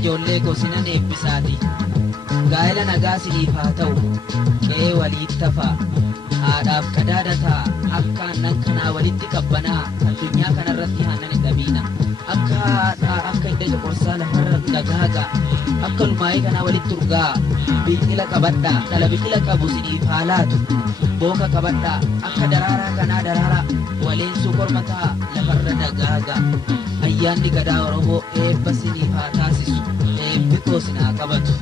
Ijoollee gosinan eebbisaati gaa'ela nagaa siniif haa ta'u qe'ee waliit tafaa haadhaaf qadaada ta'a akka aannan kanaa walitti qabbanaa addunyaa kanarratti aannan hin dhabiina akka hidda coqorsaa lafarra dagaaga akka lumaayii kanaa walitti urgaa biqila qabadhaa dhala biqila qabu siniif haa laatu booka qabadhaa akka daraaraa kanaa daraaraa waleensuu korma ta'a lafarra dagaaga ayyaanni gadaa Oromoo eebba siniif haa taasisu eebbi koo sinaa qabatu.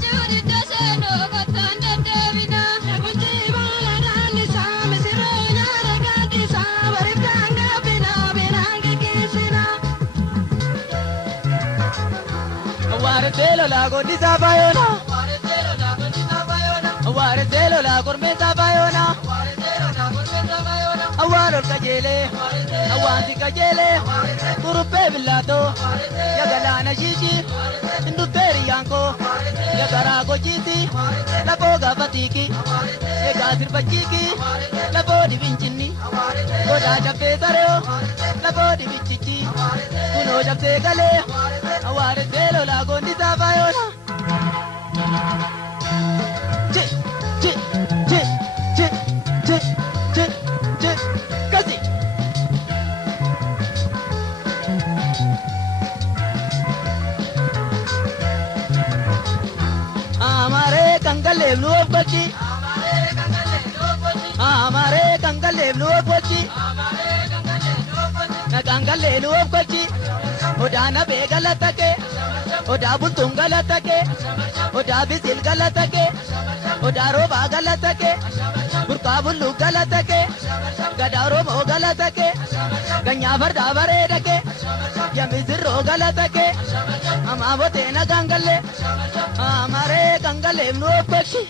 Judy. Waretelo lago di Sabayona, waretelo lago me Sabayona, awaro kajele, awanti kajele, kurupe bilato, yagalana shishi, induteri yanko, yagarago jiti, la boga fatiki, yagasir bachiki, la bodi vinchini, goda chape tareo, la bodi vichichi, kuno chapte gale, waretelo lago di Sabayona. Kangale luop kochi, amare kangale luop kochi, na kangale luop kochi, oda na begala take, oda butungala take, oda bisil gala take, oda roba gala take, burkabulu gala take, gadaro mo gala take, ganya varda vare take, yamizro gala take, amabote na kangale. Amare kangale luop kochi.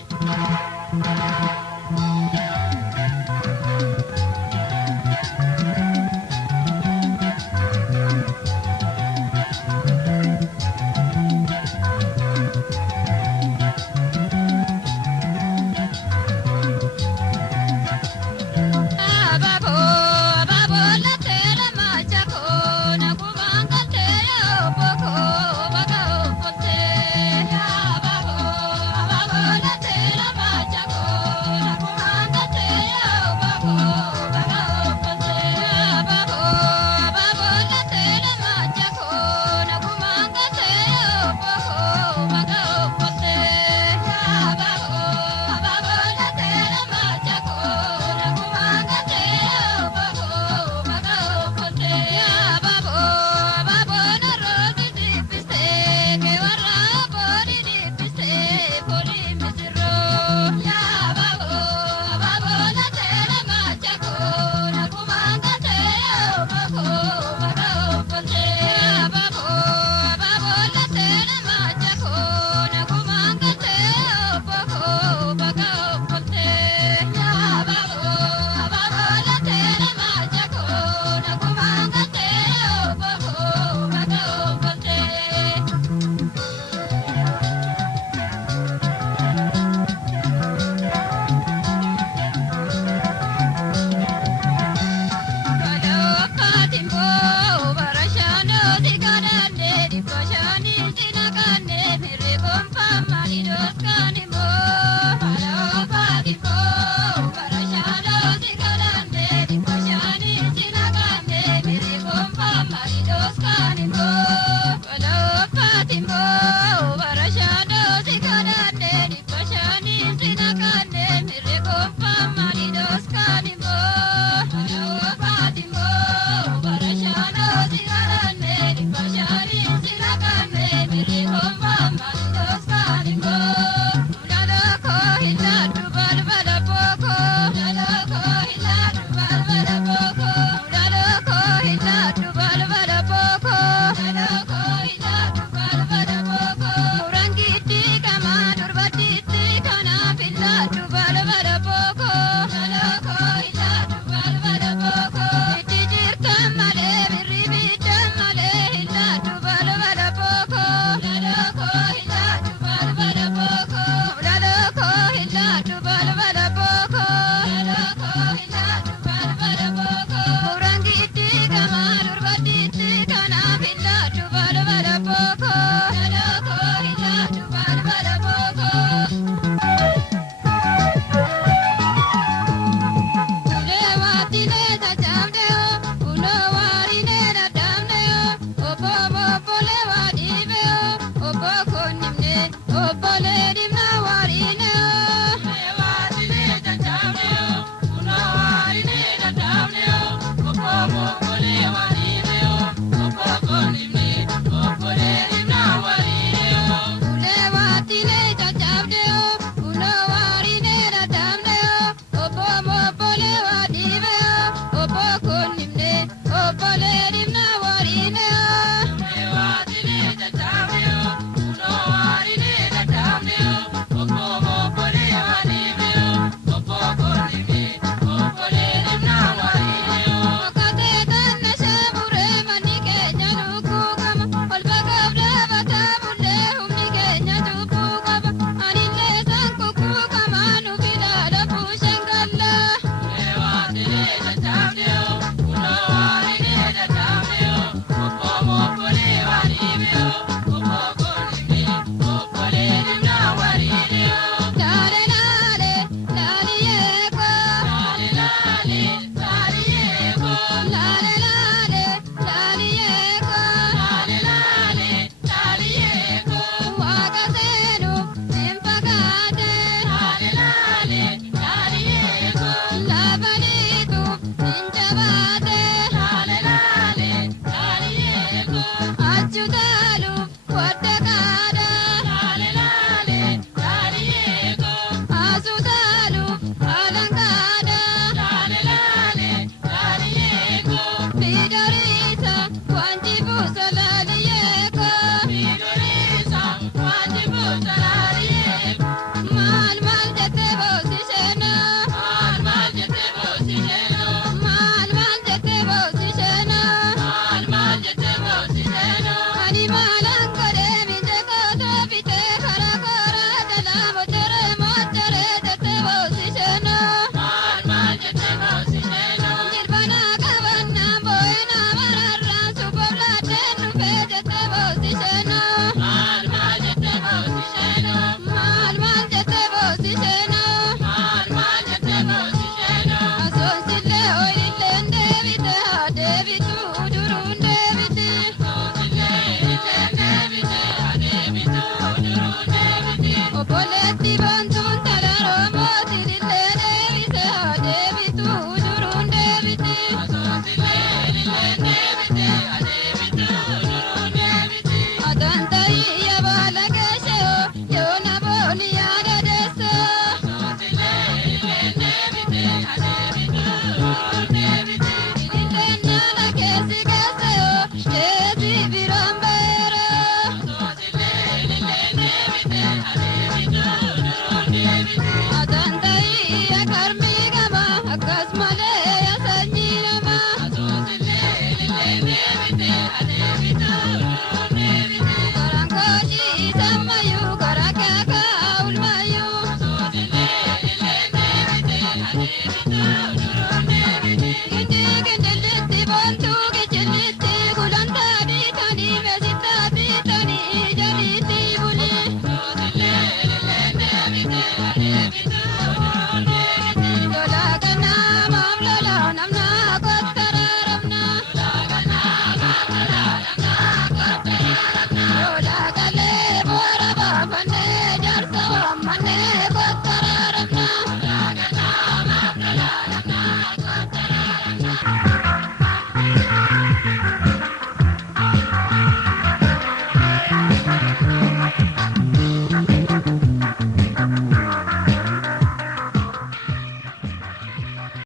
Adanta iya balagesh